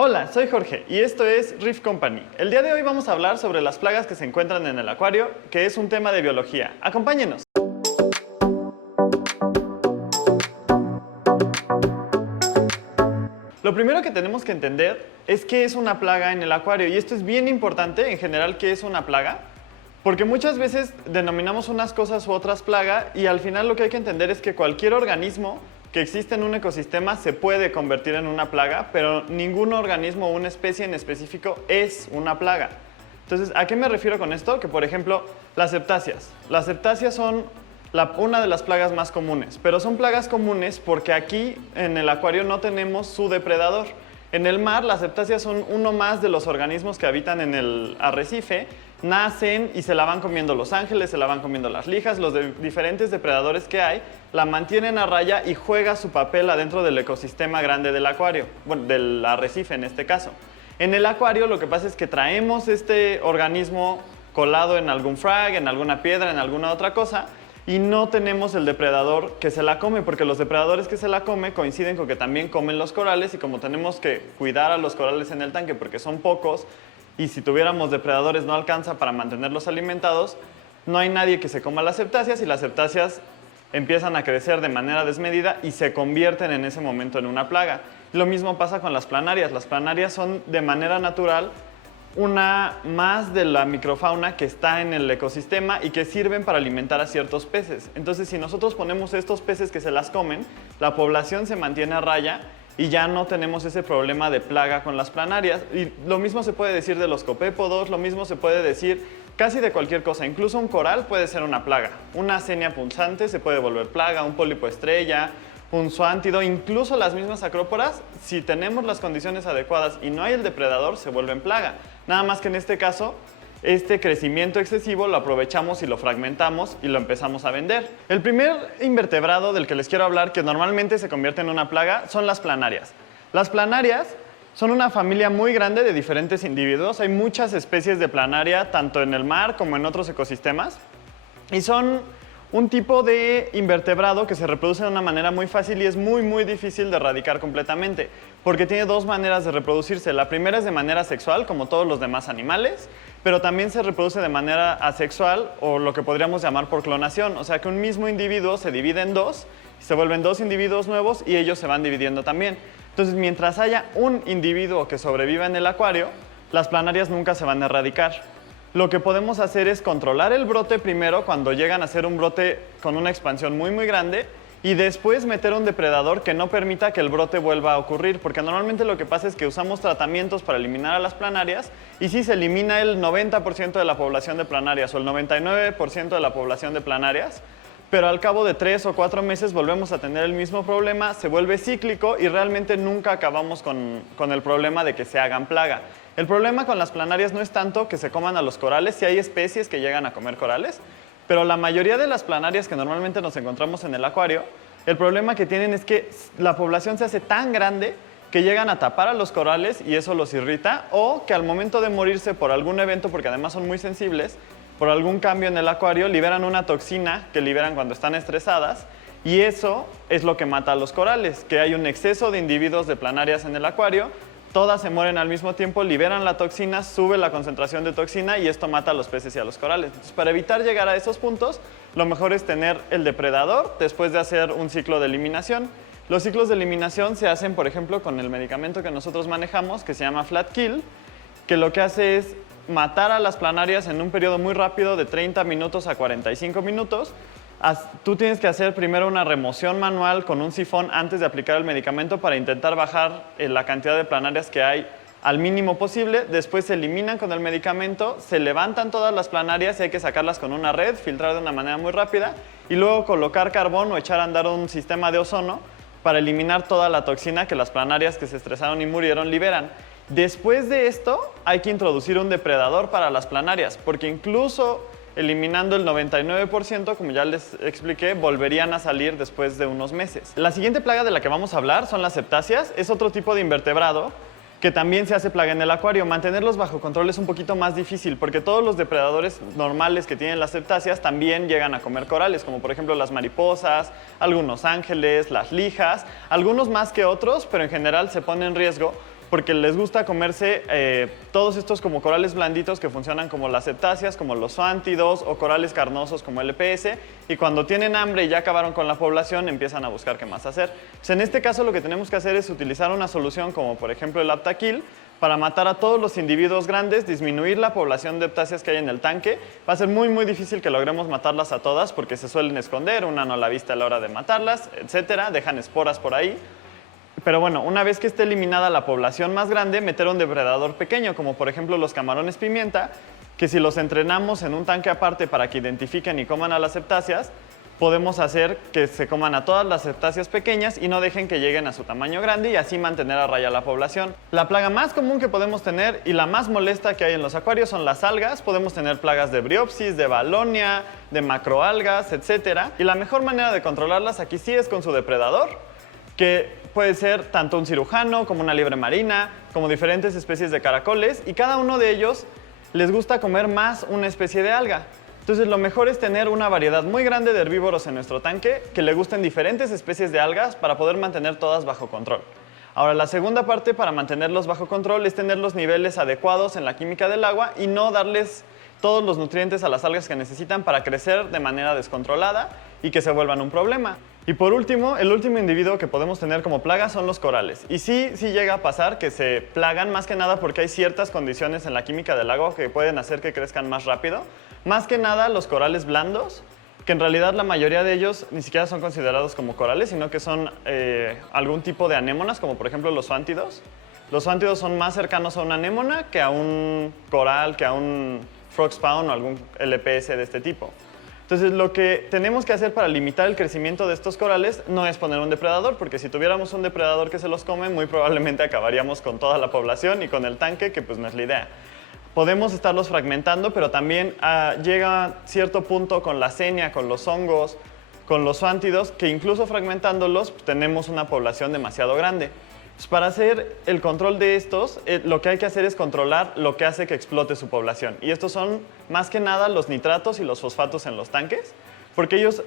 Hola, soy Jorge y esto es Reef Company. El día de hoy vamos a hablar sobre las plagas que se encuentran en el acuario, que es un tema de biología. ¡Acompáñenos! Lo primero que tenemos que entender es qué es una plaga en el acuario, y esto es bien importante en general, qué es una plaga, porque muchas veces denominamos unas cosas u otras plaga y al final lo que hay que entender es que cualquier organismo que existe en un ecosistema se puede convertir en una plaga, pero ningún organismo o una especie en específico es una plaga. Entonces, ¿a qué me refiero con esto? Que por ejemplo, las septáceas. Las septáceas son una de las plagas más comunes, pero son plagas comunes porque aquí en el acuario no tenemos su depredador. En el mar, las septáceas son uno más de los organismos que habitan en el arrecife, nacen y se la van comiendo los ángeles, se la van comiendo las lijas, los diferentes depredadores que hay, la mantienen a raya y juega su papel adentro del ecosistema grande del acuario, bueno, del arrecife en este caso. En el acuario lo que pasa es que traemos este organismo colado en algún frag, en alguna piedra, en alguna otra cosa, y no tenemos el depredador que se la come, porque los depredadores que se la come coinciden con que también comen los corales, y como tenemos que cuidar a los corales en el tanque porque son pocos, y si tuviéramos depredadores no alcanza para mantenerlos alimentados, no hay nadie que se coma las septáceas, y las septáceas empiezan a crecer de manera desmedida y se convierten en ese momento en una plaga. Lo mismo pasa con las planarias. Las planarias son de manera natural una más de la microfauna que está en el ecosistema y que sirven para alimentar a ciertos peces. Entonces, si nosotros ponemos estos peces que se las comen, la población se mantiene a raya y ya no tenemos ese problema de plaga con las planarias. Y lo mismo se puede decir de los copépodos, lo mismo se puede decir casi de cualquier cosa. Incluso un coral puede ser una plaga. Una senia punzante se puede volver plaga, un pólipo estrella, un zoántido, incluso las mismas acróporas, si tenemos las condiciones adecuadas y no hay el depredador, se vuelven plaga. Nada más que en este caso, este crecimiento excesivo lo aprovechamos y lo fragmentamos y lo empezamos a vender. El primer invertebrado del que les quiero hablar, que normalmente se convierte en una plaga, son las planarias. Las planarias son una familia muy grande de diferentes individuos. Hay muchas especies de planaria, tanto en el mar como en otros ecosistemas, y son un tipo de invertebrado que se reproduce de una manera muy fácil y es muy difícil de erradicar completamente, porque tiene dos maneras de reproducirse. La primera es de manera sexual, como todos los demás animales, pero también se reproduce de manera asexual, o lo que podríamos llamar por clonación, o sea que un mismo individuo se divide en dos, se vuelven dos individuos nuevos y ellos se van dividiendo también. Entonces, mientras haya un individuo que sobreviva en el acuario, las planarias nunca se van a erradicar. Lo que podemos hacer es controlar el brote primero cuando llegan a ser un brote con una expansión muy grande, y después meter un depredador que no permita que el brote vuelva a ocurrir, porque normalmente lo que pasa es que usamos tratamientos para eliminar a las planarias y sí se elimina el 90% de la población de planarias o el 99% de la población de planarias, pero al cabo de 3 o 4 meses volvemos a tener el mismo problema, se vuelve cíclico y realmente nunca acabamos con el problema de que se hagan plaga. El problema con las planarias no es tanto que se coman a los corales, sí hay especies que llegan a comer corales, pero la mayoría de las planarias que normalmente nos encontramos en el acuario, el problema que tienen es que la población se hace tan grande que llegan a tapar a los corales y eso los irrita, o que al momento de morirse por algún evento, porque además son muy sensibles, por algún cambio en el acuario, liberan una toxina que liberan cuando están estresadas, y eso es lo que mata a los corales, que hay un exceso de individuos de planarias en el acuario, todas se mueren al mismo tiempo, liberan la toxina, sube la concentración de toxina y esto mata a los peces y a los corales. Entonces, para evitar llegar a esos puntos, lo mejor es tener el depredador después de hacer un ciclo de eliminación. Los ciclos de eliminación se hacen, por ejemplo, con el medicamento que nosotros manejamos, que se llama Flat Kill, que lo que hace es matar a las planarias en un periodo muy rápido de 30 minutos a 45 minutos. Tú tienes que hacer primero una remoción manual con un sifón antes de aplicar el medicamento para intentar bajar la cantidad de planarias que hay al mínimo posible. Después se eliminan con el medicamento, se levantan todas las planarias y hay que sacarlas con una red, filtrar de una manera muy rápida y luego colocar carbón o echar a andar un sistema de ozono para eliminar toda la toxina que las planarias que se estresaron y murieron liberan. Después de esto hay que introducir un depredador para las planarias, porque incluso eliminando el 99%, como ya les expliqué, volverían a salir después de unos meses. La siguiente plaga de la que vamos a hablar son las septáceas. Es otro tipo de invertebrado que también se hace plaga en el acuario. Mantenerlos bajo control es un poquito más difícil porque todos los depredadores normales que tienen las septáceas también llegan a comer corales, como por ejemplo las mariposas, algunos ángeles, las lijas, algunos más que otros, pero en general se pone en riesgo porque les gusta comerse todos estos como corales blanditos que funcionan como las cetáceas, como los zoántidos o corales carnosos como el LPS, y cuando tienen hambre y ya acabaron con la población empiezan a buscar qué más hacer. Pues en este caso lo que tenemos que hacer es utilizar una solución como por ejemplo el Aptakill para matar a todos los individuos grandes, disminuir la población de Aptáceas que hay en el tanque. Va a ser muy difícil que logremos matarlas a todas porque se suelen esconder, una no la viste a la hora de matarlas, etcétera, dejan esporas por ahí. Pero bueno, una vez que esté eliminada la población más grande, meter un depredador pequeño, como por ejemplo los camarones pimienta, que si los entrenamos en un tanque aparte para que identifiquen y coman a las cetáceas, podemos hacer que se coman a todas las cetáceas pequeñas y no dejen que lleguen a su tamaño grande y así mantener a raya la población. La plaga más común que podemos tener y la más molesta que hay en los acuarios son las algas. Podemos tener plagas de briopsis, de balonia, de macroalgas, etc. Y la mejor manera de controlarlas aquí sí es con su depredador, que puede ser tanto un cirujano como una liebre marina, como diferentes especies de caracoles, y cada uno de ellos les gusta comer más una especie de alga. Entonces lo mejor es tener una variedad muy grande de herbívoros en nuestro tanque que le gusten diferentes especies de algas para poder mantener todas bajo control. Ahora, la segunda parte para mantenerlos bajo control es tener los niveles adecuados en la química del agua y no darles todos los nutrientes a las algas que necesitan para crecer de manera descontrolada y que se vuelvan un problema. Y por último, el último individuo que podemos tener como plaga son los corales. Y sí llega a pasar que se plagan más que nada porque hay ciertas condiciones en la química del agua que pueden hacer que crezcan más rápido. Más que nada los corales blandos, que en realidad la mayoría de ellos ni siquiera son considerados como corales, sino que son algún tipo de anémonas, como por ejemplo los zoántidos. Los zoántidos son más cercanos a una anémona que a un coral, que a un frog spawn o algún LPS de este tipo. Entonces lo que tenemos que hacer para limitar el crecimiento de estos corales no es poner un depredador, porque si tuviéramos un depredador que se los come, muy probablemente acabaríamos con toda la población y con el tanque, que pues no es la idea. Podemos estarlos fragmentando, pero también llega cierto punto con la senia, con los hongos, con los zoántidos, que incluso fragmentándolos tenemos una población demasiado grande. Pues para hacer el control de estos, lo que hay que hacer es controlar lo que hace que explote su población. Y estos son más que nada los nitratos y los fosfatos en los tanques, porque ellos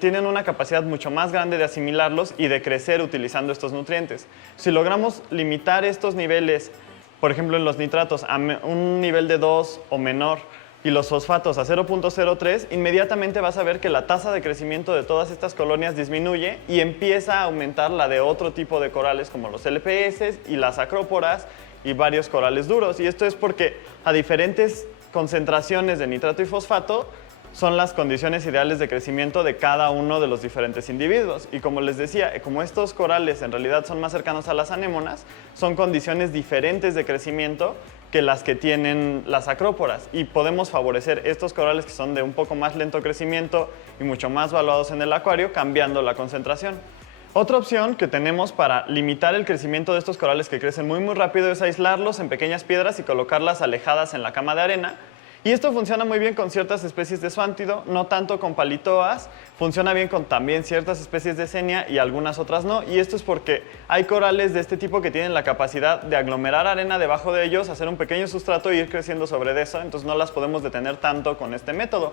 tienen una capacidad mucho más grande de asimilarlos y de crecer utilizando estos nutrientes. Si logramos limitar estos niveles, por ejemplo en los nitratos a un nivel de 2 o menor y los fosfatos a 0.03, inmediatamente vas a ver que la tasa de crecimiento de todas estas colonias disminuye y empieza a aumentar la de otro tipo de corales como los LPS y las acróporas y varios corales duros. Y esto es porque a diferentes concentraciones de nitrato y fosfato son las condiciones ideales de crecimiento de cada uno de los diferentes individuos. Y como les decía, como estos corales en realidad son más cercanos a las anémonas, son condiciones diferentes de crecimiento que las que tienen las acróporas. Y podemos favorecer estos corales que son de un poco más lento crecimiento y mucho más valuados en el acuario, cambiando la concentración. Otra opción que tenemos para limitar el crecimiento de estos corales que crecen muy rápido es aislarlos en pequeñas piedras y colocarlas alejadas en la cama de arena. Y esto funciona muy bien con ciertas especies de zoántido, no tanto con palitoas, funciona bien con también ciertas especies de senia y algunas otras no. Y esto es porque hay corales de este tipo que tienen la capacidad de aglomerar arena debajo de ellos, hacer un pequeño sustrato e ir creciendo sobre eso, entonces no las podemos detener tanto con este método.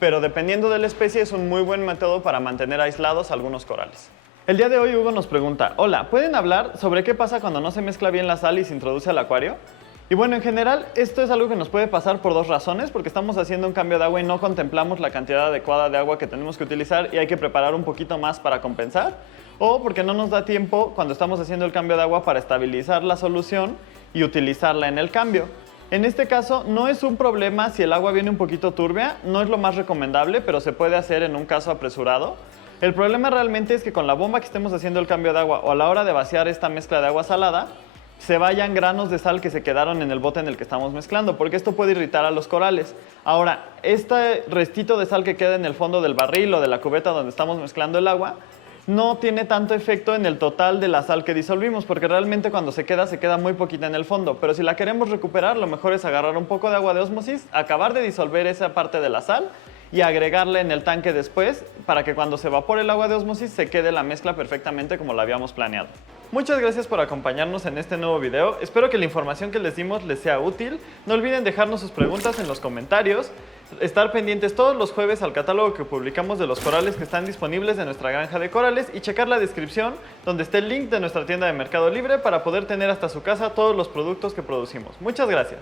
Pero dependiendo de la especie es un muy buen método para mantener aislados algunos corales. El día de hoy Hugo nos pregunta, hola, ¿pueden hablar sobre qué pasa cuando no se mezcla bien la sal y se introduce al acuario? Y bueno, en general esto es algo que nos puede pasar por dos razones, porque estamos haciendo un cambio de agua y no contemplamos la cantidad adecuada de agua que tenemos que utilizar y hay que preparar un poquito más para compensar, o porque no nos da tiempo cuando estamos haciendo el cambio de agua para estabilizar la solución y utilizarla en el cambio. En este caso no es un problema si el agua viene un poquito turbia, no es lo más recomendable, pero se puede hacer en un caso apresurado. El problema realmente es que con la bomba que estemos haciendo el cambio de agua o a la hora de vaciar esta mezcla de agua salada, se vayan granos de sal que se quedaron en el bote en el que estamos mezclando, porque esto puede irritar a los corales. Ahora, este restito de sal que queda en el fondo del barril o de la cubeta donde estamos mezclando el agua, no tiene tanto efecto en el total de la sal que disolvimos, porque realmente cuando se queda muy poquita en el fondo. Pero si la queremos recuperar, lo mejor es agarrar un poco de agua de ósmosis, acabar de disolver esa parte de la sal y agregarle en el tanque después para que cuando se evapore el agua de ósmosis se quede la mezcla perfectamente como la habíamos planeado. Muchas gracias por acompañarnos en este nuevo video. Espero que la información que les dimos les sea útil. No olviden dejarnos sus preguntas en los comentarios. estar pendientes todos los jueves al catálogo que publicamos de los corales que están disponibles en nuestra granja de corales y checar la descripción donde esté el link de nuestra tienda de Mercado Libre para poder tener hasta su casa todos los productos que producimos. Muchas gracias.